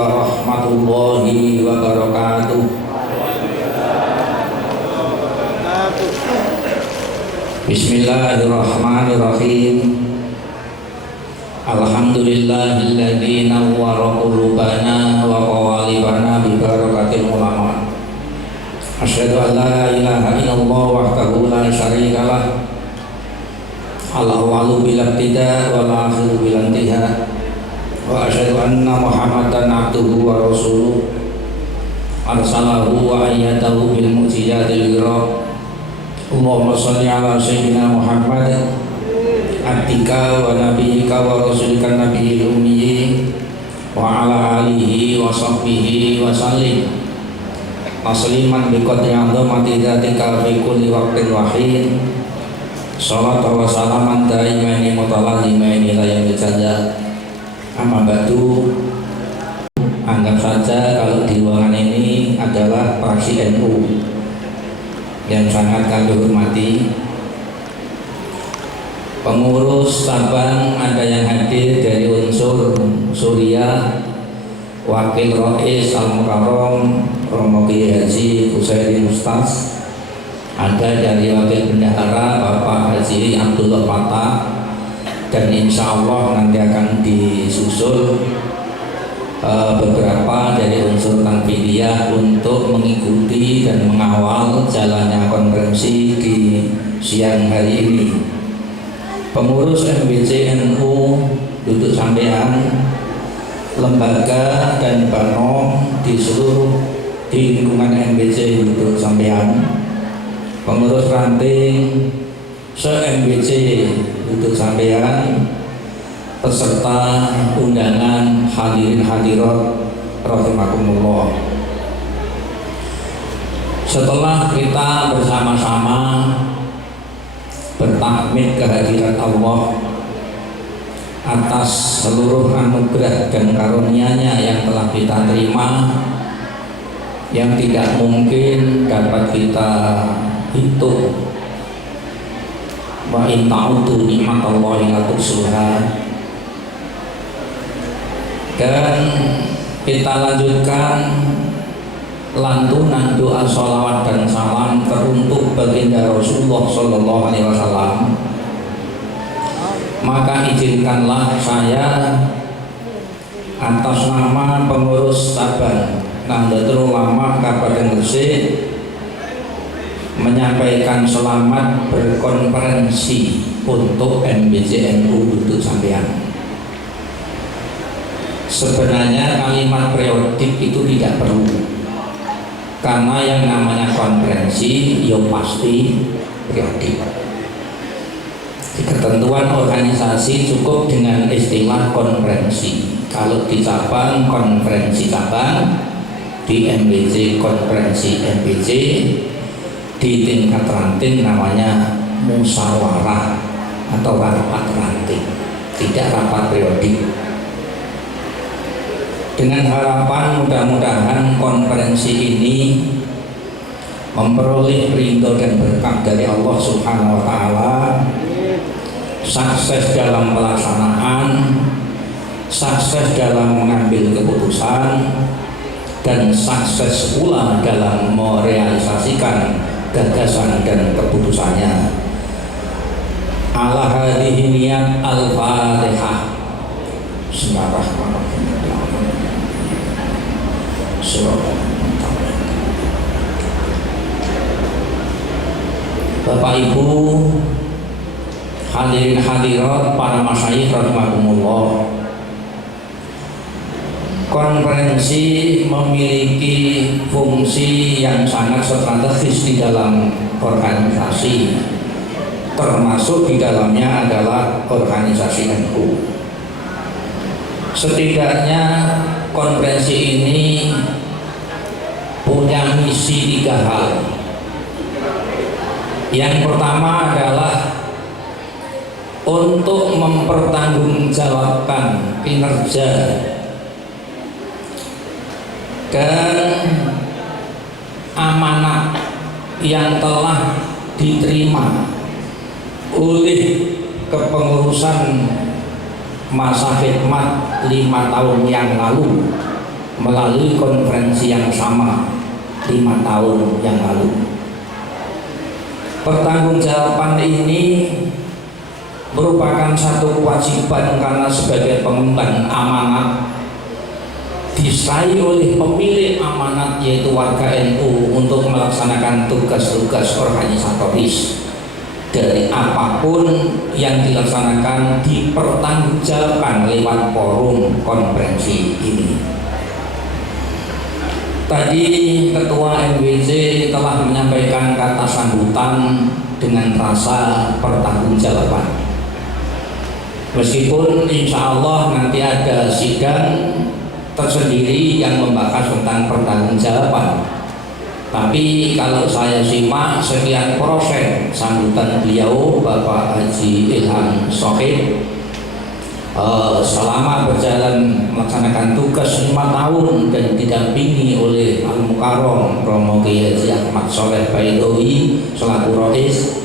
warahmatullahi wabarakatuh. Bismillahirrahmanirrahim. Alhamdulillahilladzi nawwara qulubana wa qawalibana bi barakatil ulama. Asyhadu an la ilaha illallah wahdahu la syarika lah. Al-awwalu bil ibtida wal akhiru bil intiha. Wa asyhadu anna Muhammadan abduhu wa rasuluh. Arsalahu wa ayyadahu bil mu'jizatil ghirab. Allahumma shalli ala sayyidina Muhammad abdika wa nabiyyika wa rasulika nabiyil ummi wa ala alihi wa sahbihi wa sallim tasliman bi qadri 'azamati dzatika fi kulli waqtin wahid. Shalatu wa salaman daimaini mutalazimaini ila yaumil jaza. Amma ba'du. Anggap saja kalau di ruangan ini adalah praksi NU yang sangat kami hormati. Pengurus Sabang ada yang hadir dari unsur Suriah, Wakil Rais Al-Mukarram Romo Kiai Haji Husaini Ustaz, ada dari Wakil Bendahara Bapak Haji Abdullah Fatah, dan insya Allah nanti akan disusul beberapa dari unsur Tanfidiyah untuk mengikuti dan mengawal jalannya konferensi di siang hari ini. Pengurus MBC NU duduk sampean, lembaga dan banom di seluruh di lingkungan MBC duduk sampean, pengurus ranting se-MBC duduk sampean, peserta undangan hadirin hadirat rahimakumullah. Setelah kita bersama-sama bertakmid kehadiran Allah atas seluruh anugerah dan karunia-Nya yang telah kita terima, yang tidak mungkin dapat kita hitung. Wa in ta'udu ni'matallahi la tuhsuha. Dan kita lanjutkan lantunan doa sholawat dan salam teruntuk baginda Rasulullah Sallallahu Alaihi Wasallam. Maka izinkanlah saya atas nama pengurus Sabang Nahdlatul Ulama Kabupaten Gresik menyampaikan selamat berkonferensi untuk MBC NU untuk sampean. Sebenarnya kalimat periodik itu tidak perlu, karena yang namanya konferensi ya pasti periodik. Di ketentuan organisasi cukup dengan istilah konferensi. Kalau di cabang konferensi cabang, di MBC konferensi MBC, di tingkat ranting namanya musyawarah atau rapat ranting, tidak rapat periodik. Dengan harapan mudah-mudahan konferensi ini memperoleh ridho dan berkah dari Allah Subhanahu wa Ta'ala, sukses dalam pelaksanaan, sukses dalam mengambil keputusan, dan sukses pula dalam merealisasikan gagasan dan keputusannya. Ala hadhihi niyat al-Fatihah. Bismillahirrahmanirrahim. Bapak Ibu hadirin hadirat para masyayikh rahimakumullah. Konferensi memiliki fungsi yang sangat strategis di dalam organisasi, termasuk di dalamnya adalah organisasi NU. Setidaknya konferensi ini punya misi 3 hal. Yang pertama adalah untuk mempertanggungjawabkan kinerja dan amanat yang telah diterima oleh kepengurusan masa khidmat 5 tahun yang lalu melalui konferensi yang sama 5 tahun yang lalu. Pertanggungjawaban ini merupakan satu kewajiban karena sebagai pengemban amanat diserahi oleh pemilik amanat yaitu warga NU untuk melaksanakan tugas-tugas organisatoris dari apapun yang dilaksanakan dipertanggungjawabkan lewat forum konferensi ini. Tadi Ketua MWJ telah menyampaikan kata sambutan dengan rasa pertanggungjawaban. Meskipun insya Allah nanti ada sidang tersendiri yang membahas tentang pertanggungjawaban, tapi kalau saya simak sekian proses sambutan beliau Bapak Haji Ilham Shohib selama berjalan melaksanakan tugas 5 tahun dan didampingi oleh Al-Mukarram Romo Kiai Haji Ahmad Sholeh Baidowi selaku Rais,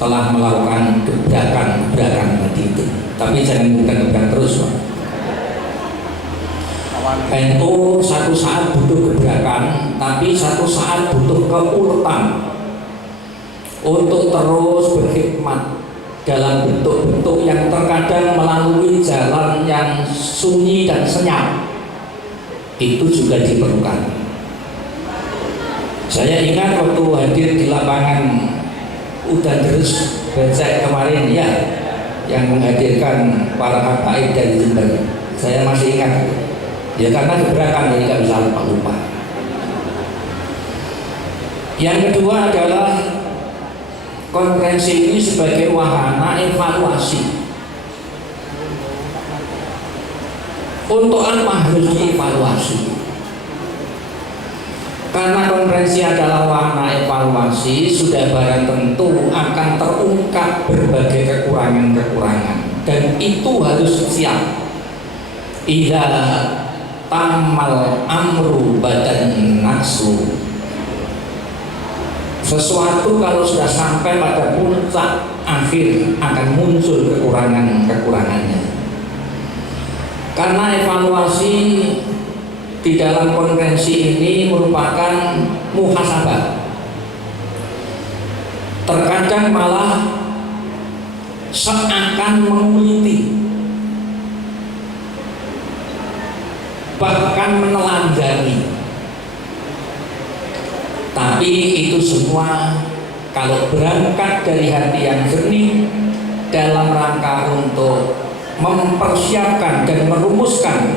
telah melakukan gebrakan tadi itu. Tapi jangan gebrak terus, Pak. NU satu saat butuh gebrakan, tapi satu saat butuh keuletan untuk terus berkhidmat dalam bentuk-bentuk yang terkadang melalui jalan yang sunyi dan senyap. Itu juga diperlukan. Saya ingat waktu hadir di lapangan Udan Deres Becek kemarin ya, yang menghadirkan para habaib dari Jember. Saya masih ingat ya, karena gebrakan jadi nggak bisa lupa-lupa. Yang kedua adalah konferensi ini sebagai wahana evaluasi. Untuk apa harus dievaluasi? Karena konferensi adalah wahana evaluasi, sudah barang tentu akan terungkap berbagai kekurangan-kekurangan, dan itu harus siap. Idza tamal amru badan naksu, sesuatu kalau sudah sampai pada puncak akhir akan muncul kekurangannya. Karena evaluasi di dalam konferensi ini merupakan muhasabah. Terkadang malah seakan menguliti, bahkan menelanjangi. Tapi itu semua kalau berangkat dari hati yang jernih dalam rangka untuk mempersiapkan dan merumuskan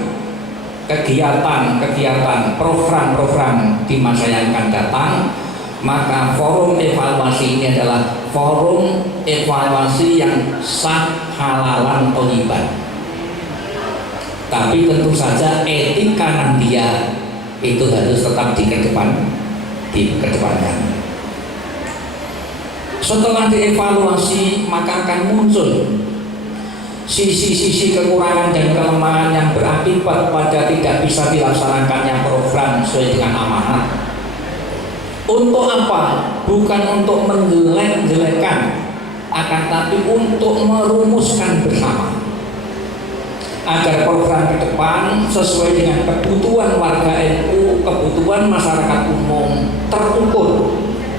kegiatan-kegiatan, program-program di masa yang akan datang, maka forum evaluasi ini adalah forum evaluasi yang sah, halalan, thayyiban. Tapi tentu saja etika nandia itu harus tetap dikedepankan. Setelah dievaluasi, maka akan muncul sisi-sisi kekurangan dan kelemahan yang berakibat pada tidak bisa dilaksanakannya program sesuai dengan amanat. Untuk apa? Bukan untuk menjelek-jelekan, akan tapi untuk merumuskan bersama agar program ke depan sesuai dengan kebutuhan warga NU, kebutuhan masyarakat umum terukur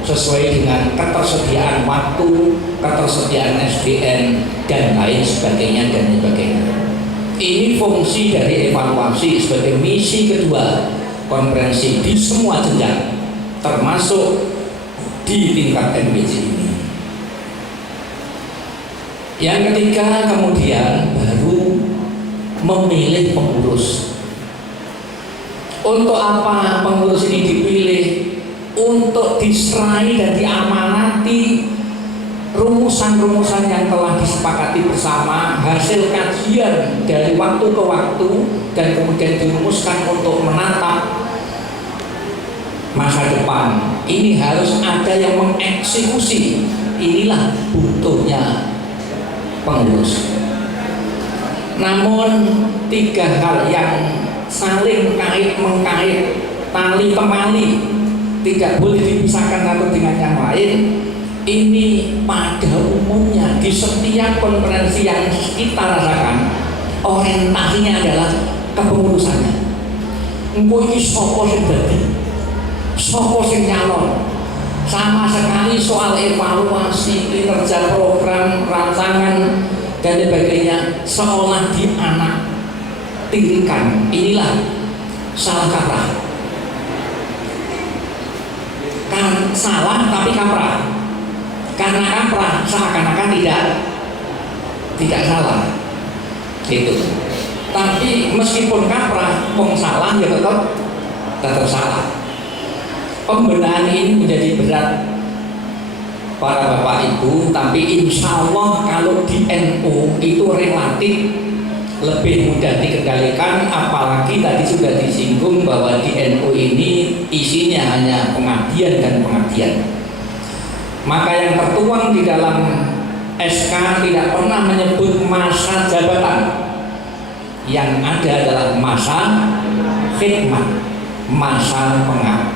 sesuai dengan ketersediaan waktu, ketersediaan SDM dan lain sebagainya. Ini fungsi dari evaluasi sebagai misi kedua konferensi di semua jenjang, termasuk di tingkat MWJ ini. Yang ketiga, kemudian baru memilih pengurus. Untuk apa pengurus ini dipilih? Untuk diserahi dan diamanati rumusan-rumusan yang telah disepakati bersama, hasil kajian dari waktu ke waktu, dan kemudian dirumuskan untuk menatap masa depan. Ini harus ada yang mengeksekusi. Inilah butuhnya pengurus. Namun tiga hal yang saling kait-mengkait, tali temali, tidak boleh dipisahkan satu dengan yang lain. Ini pada umumnya di setiap konferensi yang kita rasakan, orientasinya adalah kepengurusannya. engko iki sapa sing dadi, sapa sing nyalon. Sama sekali soal evaluasi kinerja program, rancangan dan sebagainya seolah dianak tirikan. Inilah salah kaprah. Kan salah tapi kaprah. Karena kaprah seakan-akan tidak salah. Gitu. Tapi meskipun kaprah, wong salah ya tetap salah. Pembenahan ini menjadi berat para bapak ibu, tapi insya Allah kalau di NU itu relatif lebih mudah dikendalikan, apalagi tadi sudah disinggung bahwa di NU ini isinya hanya pengabdian dan pengabdian. Maka yang tertuang di dalam SK tidak pernah menyebut masa jabatan, yang ada adalah masa khidmat, masa pengabdian.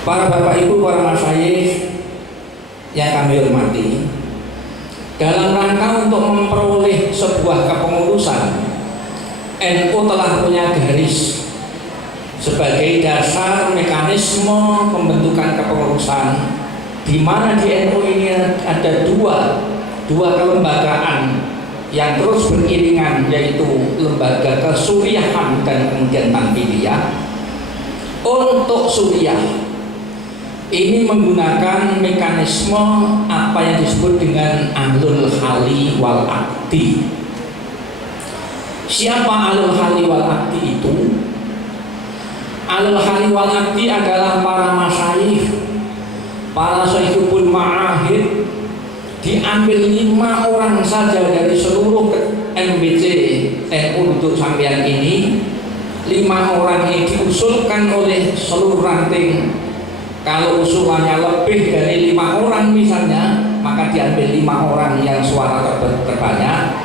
Para bapak ibu, para masyayikh yang kami hormati, dalam rangka untuk memperoleh sebuah kepengurusan, NU telah punya garis sebagai dasar mekanisme pembentukan kepengurusan, di mana di NU ini ada dua kelembagaan yang terus beriringan, yaitu lembaga kesuriahan dan kemudian tanfidiyah. Untuk suriah ini menggunakan mekanisme apa yang disebut dengan ahlul hali wal akdi. Siapa ahlul hali wal akdi itu? Ahlul hali wal akdi adalah para masyayikh, para sahibul ma'ahid. Diambil 5 orang saja dari seluruh MBC NU untuk sampean ini. 5 orang ini diusulkan oleh seluruh ranting. Kalau usulannya lebih dari 5 orang misalnya, maka diambil 5 orang yang suara terbanyak.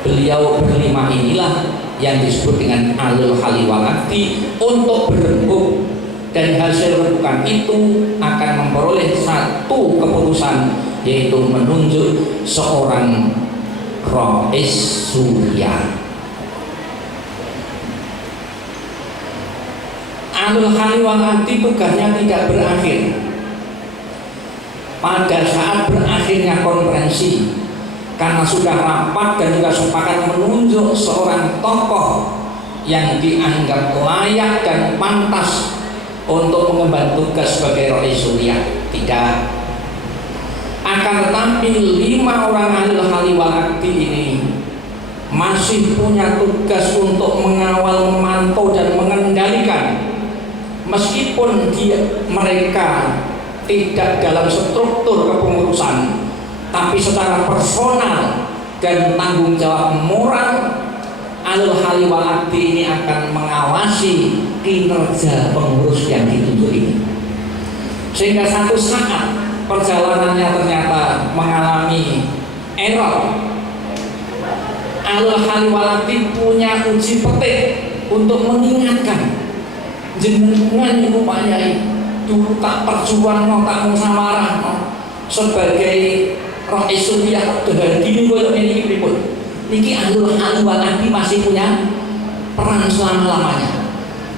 Beliau berlima inilah yang disebut dengan ahlul hali wal akdi untuk berembuk, dan hasil rembukan itu akan memperoleh satu keputusan, yaitu menunjuk seorang rais suriah. Ahlul hali wal akdi tugasnya tidak berakhir pada saat berakhirnya konferensi, karena sudah rapat dan juga sepakat menunjuk seorang tokoh yang dianggap layak dan pantas untuk mengemban tugas sebagai rais suriah. Tidak. Akan tetapi 5 orang ahlul hali wal akdi ini masih punya tugas untuk mengawal, memantau dan mengendalikan, meskipun mereka tidak dalam struktur kepengurusan, tapi secara personal dan tanggung jawab moral, ahlul hali wal akdi ini akan mengawasi kinerja pengurus yang ditunjuk ini, sehingga satu saat perjalanannya ternyata mengalami error. Ahlul hali wal akdi punya uji petik untuk mengingatkan, jenengan ibu Pak Yai dulu tak perjuang, tak musyawarah sebagai rais suriah dengan gini koyo ini pripun. Niki ahlul hali wal akdi masih punya peran selama-lamanya.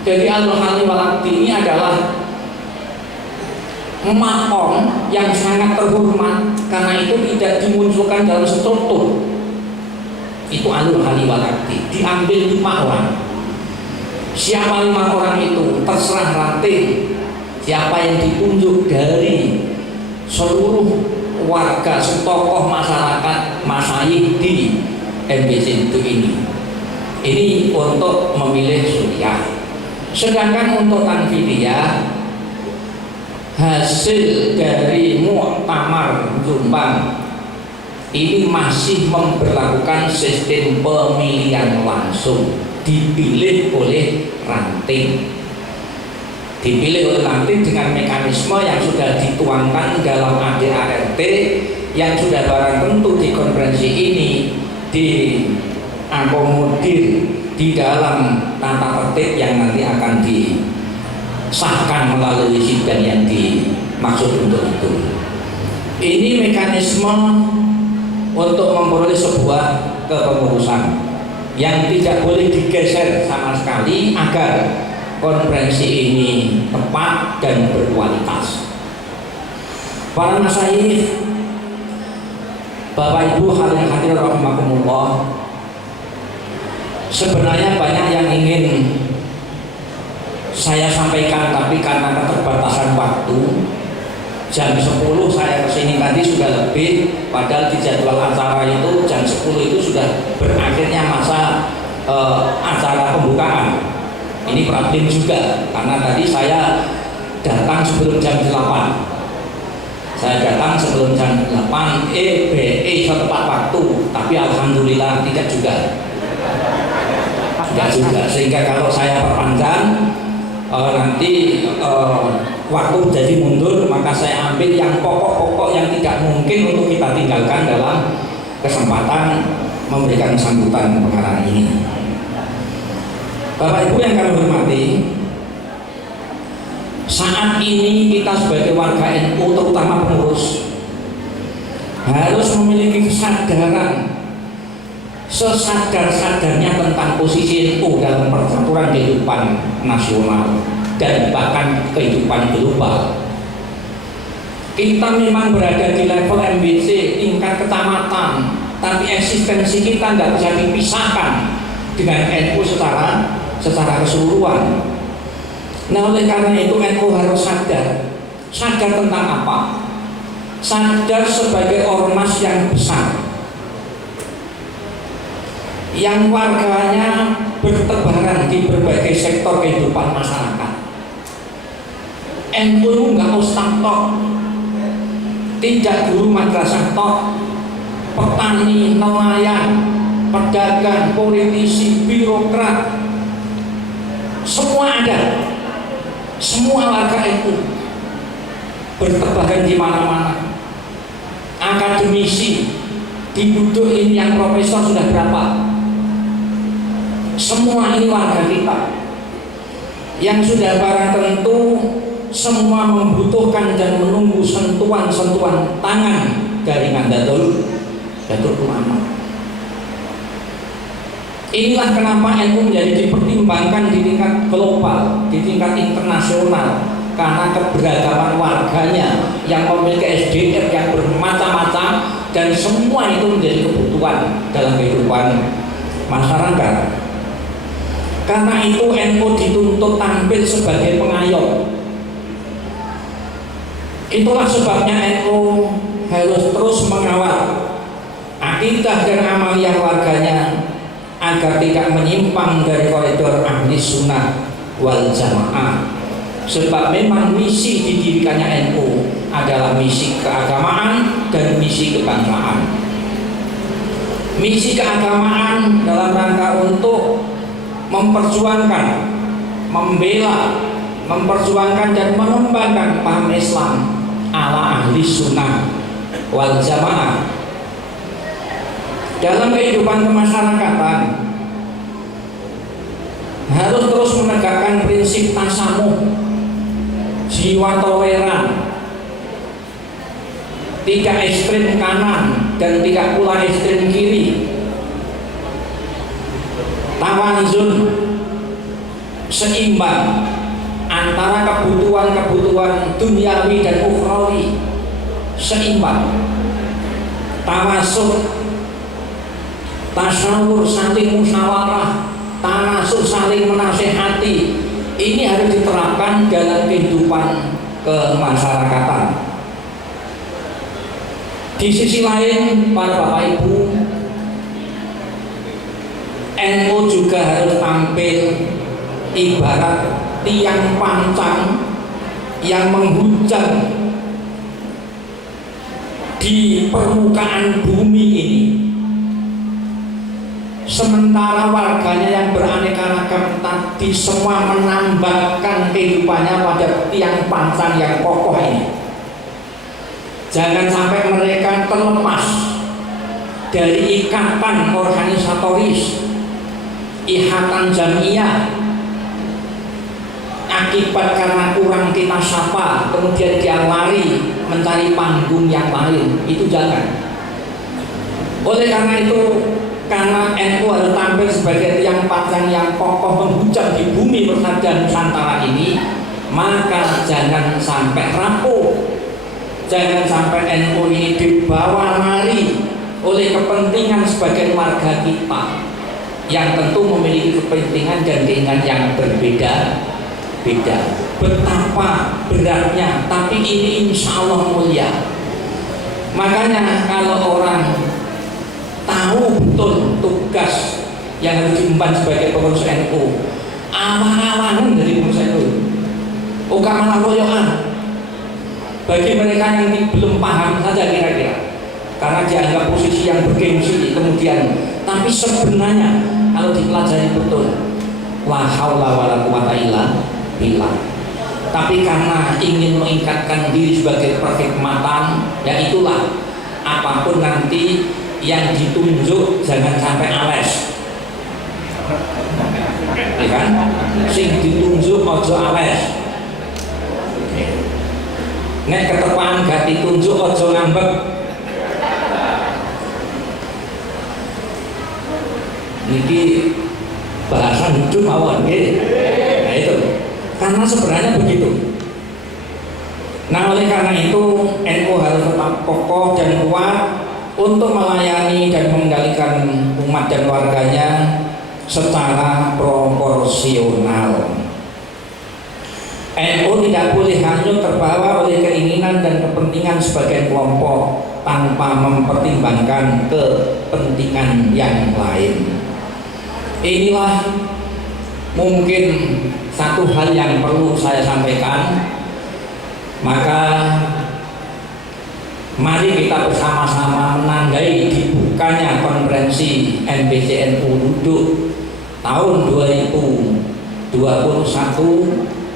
Jadi ahlul hali wal akdi ini adalah makom yang sangat terhormat, karena itu tidak dimunculkan dalam struktur. Itu ahlul hali wal akdi. Diambil 5 orang. Siapa 5 orang itu? Terserah ranting. Siapa yang ditunjuk dari seluruh warga, tokoh masyarakat, masyayikh di MBC itu ini. Ini untuk memilih suriah. Sedangkan untuk tanfidiyah, hasil dari Muktamar Jombang ini masih memberlakukan sistem pemilihan langsung, dipilih oleh ranting. Dipilih oleh ranting dengan mekanisme yang sudah dituangkan dalam ADART, yang sudah barang tentu di konferensi ini diakomodir di dalam tata tertib yang nanti akan disahkan melalui sidang yang dimaksud untuk itu. Ini mekanisme untuk memperoleh sebuah kepengurusan. yang tidak boleh digeser sama sekali agar konferensi ini tepat dan berkualitas. Para masyayikh, Bapak Ibu hadirin hadirat rahimakumullah, sebenarnya banyak yang ingin saya sampaikan, tapi karena keterbatasan waktu, jam 10 saya kesini tadi sudah lebih, padahal di jadwal acara itu jam 10 itu sudah berakhirnya masa acara pembukaan. Ini problem juga, karena tadi saya datang sebelum jam 8. Saya datang sebelum jam 8, tepat waktu, tapi alhamdulillah tidak juga. Tidak juga, sehingga kalau saya perpanjang nanti waktu jadi mundur, maka saya ambil yang pokok-pokok yang tidak mungkin untuk kita tinggalkan dalam kesempatan memberikan sambutan perkara ini. Bapak Ibu yang kami hormati, saat ini kita sebagai warga NU, terutama pengurus, harus memiliki kesadaran sesadar-sadarnya tentang posisi NU dalam percaturan kehidupan nasional dan bahkan kehidupan global. Kita memang berada di level MBC, tingkat kecamatan, tapi eksistensi kita nggak bisa dipisahkan dengan NU secara keseluruhan. Nah, oleh karena itu NU harus sadar tentang apa? Sadar sebagai ormas yang besar, yang warganya bertebaran di berbagai sektor kehidupan masyarakat. NU nggak ustaz tok, tidak guru madrasah tok, petani, nelayan, pedagang, politisi, birokrat, semua ada. Semua warga NU bertebaran di mana-mana. Akademisi di Buduk ini yang profesor sudah berapa? Semua ini warga kita yang sudah barang tentu semua membutuhkan dan menunggu sentuhan-sentuhan tangan dari Nahdlatul Ulama. Inilah kenapa NU menjadi dipertimbangkan di tingkat global, di tingkat internasional, karena keberagaman warganya yang memiliki SDM yang bermacam-macam, dan semua itu menjadi kebutuhan dalam kehidupan masyarakat. Karena itu NU dituntut tampil sebagai pengayom. Itulah sebabnya NU harus terus mengawal akidah dan amaliyah warganya agar tidak menyimpang dari koridor ahli sunnah wal jamaah. Sebab memang misi didirikannya NU adalah misi keagamaan dan misi kebangsaan. Misi keagamaan dalam rangka untuk memperjuangkan, membela, memperjuangkan dan mengembangkan paham Islam ala ahli sunnah wal jamaah dalam kehidupan kemasyarakatan. Harus terus menegakkan prinsip tasamuh, jiwa toleran, tidak ekstrem kanan dan tidak pula ekstrem kiri, tawazun, seimbang antara kebutuhan duniawi dan ukhrawi, seimbang, tawasud, tasawur, saling musyawarah, tanasuh, saling menasehati. Ini harus diterapkan dalam kehidupan kemasyarakatan. Di sisi lain, para Bapak Ibu, NU juga harus tampil ibarat tiang pancang yang menghujam di permukaan bumi ini. Sementara warganya yang beraneka ragam tadi semua menambahkan kehidupannya pada tiang pancang yang kokoh ini. Jangan sampai mereka terlepas dari ikatan organisatoris, ikatan jamiah, akibat karena kurang kita sapa kemudian dia lari mencari panggung yang lain. Itu jangan. Oleh karena itu karena NU harus tampil sebagai tiang panjang yang kokoh menghujam di bumi persada Nusantara ini, maka jangan sampai rapuh, jangan sampai NU ini dibawa lari oleh kepentingan sebagian warga kita yang tentu memiliki kepentingan dan keinginan yang berbeda-beda. Betapa beratnya, tapi ini insya Allah mulia. Makanya kalau orang tahu betul tugas yang harus diemban sebagai pengurus NU, awang-awangan dari pengurus NU, malah royoan. Bagi mereka yang belum paham saja kira-kira, karena dianggap posisi yang bergengsi kemudian. Tapi sebenarnya kalau dipelajari betul, la haula wala quwata illa billah. Tapi karena ingin meningkatkan diri sebagai perkhidmatan, ya itulah, apapun nanti yang ditunjuk jangan sampai ales, ya kan? Sing ditunjuk ojo ales. Nek ketepan gak ditunjuk ojo ngambek. Niki bahasan hidup mawon nggih. Nah itu. Karena sebenarnya begitu. Nah oleh karena itu NU harus tetap kokoh dan kuat untuk melayani dan mengendalikan umat dan warganya secara proporsional. NU tidak boleh hanyut terbawa oleh keinginan dan kepentingan sebagian kelompok tanpa mempertimbangkan kepentingan yang lain. Inilah mungkin satu hal yang perlu saya sampaikan. Maka mari kita bersama-sama menandai dibukanya konferensi NBC-NU Duduk tahun 2021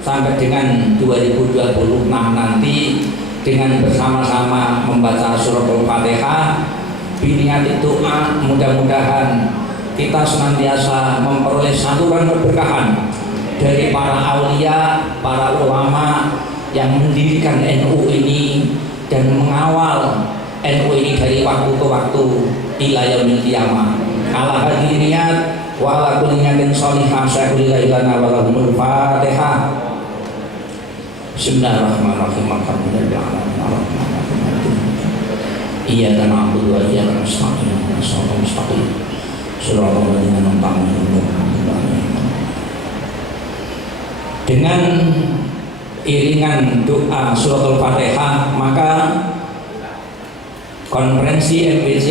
sampai dengan 2026 nanti, dengan bersama-sama membaca suratul Fatihah, biniat doa, mudah-mudahan kita senantiasa memperoleh saluran keberkahan dari para aulia, para ulama yang mendirikan NU ini dan mengawal NU ini dari waktu ke waktu ila yaumil qiyamah. Ala hadhihi niyat wa ala kulli niyatin shalihah syaikhul lana wa lahumul Fatihah. Bismillahirrahmanirrahim. Iyyaka na'budu wa iyyaka nasta'in. Shiratal mustaqim. Shiratal ladzina an'amta 'alaihim. Dengan iringan doa suratul Fatihah, maka konferensi MBC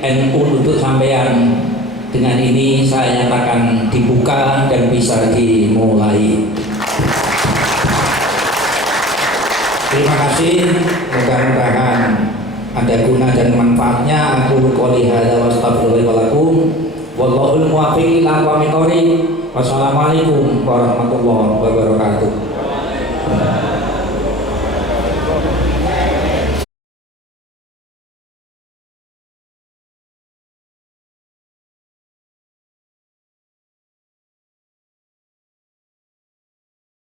NU Lutut Sampean dengan ini saya nyatakan dibuka dan bisa dimulai. Terima kasih, mudah-mudahan ada guna dan manfaatnya. Aku qouli hadza wa astaghfirullahi wa lakum. Wallahul muwaffiq ila aqwamit thoriq. Wassalamualaikum warahmatullahi wabarakatuh.